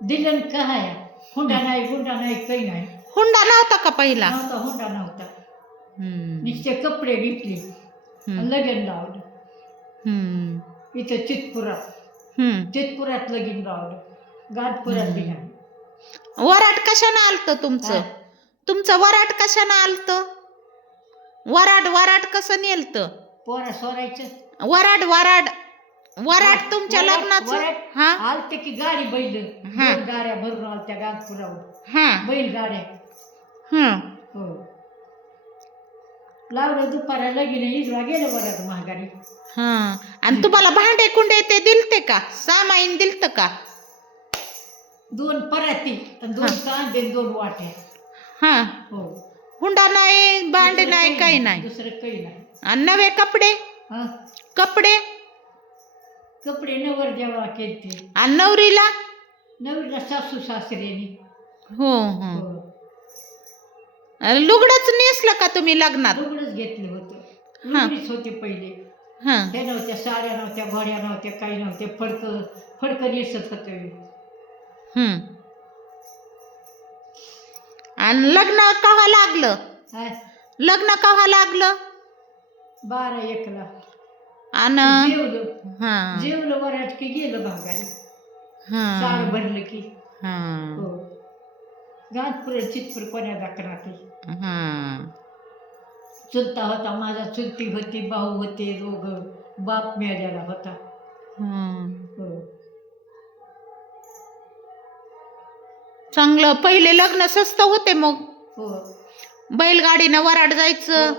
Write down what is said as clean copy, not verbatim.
दिलं काय हुंडा नाही गुंडा नाही काही नाही. हुंडा नव्हता का पहिला? नव्हता हुंडा नव्हता. हम्म. नुसते कपडे घेतले लगीन लावलं. इथं चितपुरात लगीन लावलं. गाजपुरात बी नाही. वराट कशानं आलतं तुमचं? तुमचं वराट कशानं आलतं? वराट कसं नेलतं? पोरा सोरायचं वराट तुमच्या लग्नाचं? हा आलते की गाडी बैल 2 गाड्या भरून आलत्या गाजपुरावर. बैल गाड्या. हो लावलं दुपारा लगीन इजवा गेलं वरात महागारी. आणि तुम्हाला भांडे कुंडे ते दिलते का? सामाईन दिलत का? 2 पराती आणि 2 कांदे 2 वाट्या. हो हुंडा नाही भांडे नाही काही नाही. दुसरं काही नाही. आणि नवे कपडे? कपडे नवर जेव्हा केलते. आणि नवरीला? नवरीला सासू सासऱ्याने. हो लुगडच नेसलं का तुम्ही लग्नात? लुगडच घेतलं होतं. लुगडीच होते पहिले. हे नव्हत्या साड्या नव्हत्या घोड्या नव्हत्या काही नव्हते. फडकं नेसत होते. आणि लग्न केव्हा लागलं? लग्न केव्हा लागलं? 12-1ला. आणि जेवलं वराट की गेलं भागारी. सार भरलं की. हो गाजपुर चितपूर कोण्या दाखरात. चुलता होता माझा. चुलती होती भाऊ होते दोघं. बाप मेलेला होता. हो चांगलं. पहिले लग्न स्वस्त होते मग? हो बैलगाडीनं वराड जायचं.